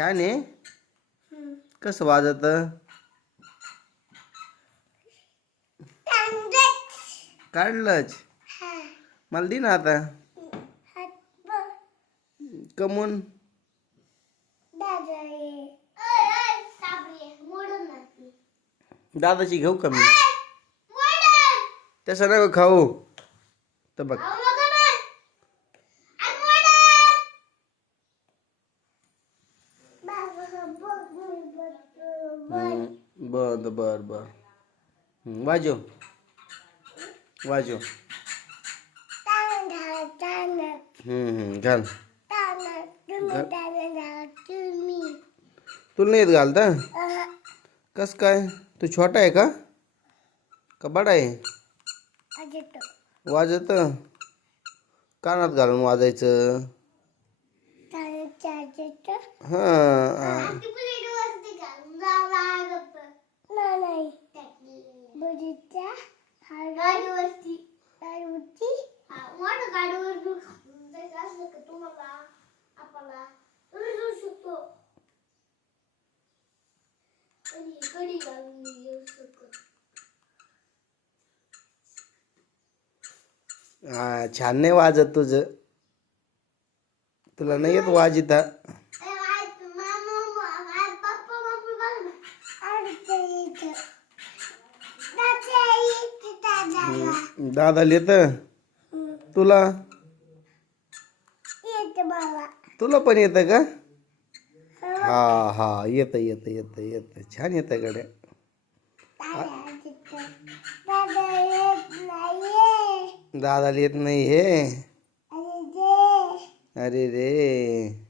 छान आहे. कसं वाजत? काढलंच. मला दे ना आता. कमून दादाची घेऊ का मी? तसं नको खाऊ. तर बघ बर बर बर. वाजव वाजव. घाल. तुला नाही येत घालता? कस काय? तू छोटा आहे का बडा आहे? वाजत. कानात घालून वाजायचं. हा. हा छान नाही वाजत तुझं. तुला नाही येत वाजिता. दादाला येत. तुला तुला पण येत का? हा हा येत येत येत येत. छान येत गड्या. दादाला येत नाही हे. अरे रे.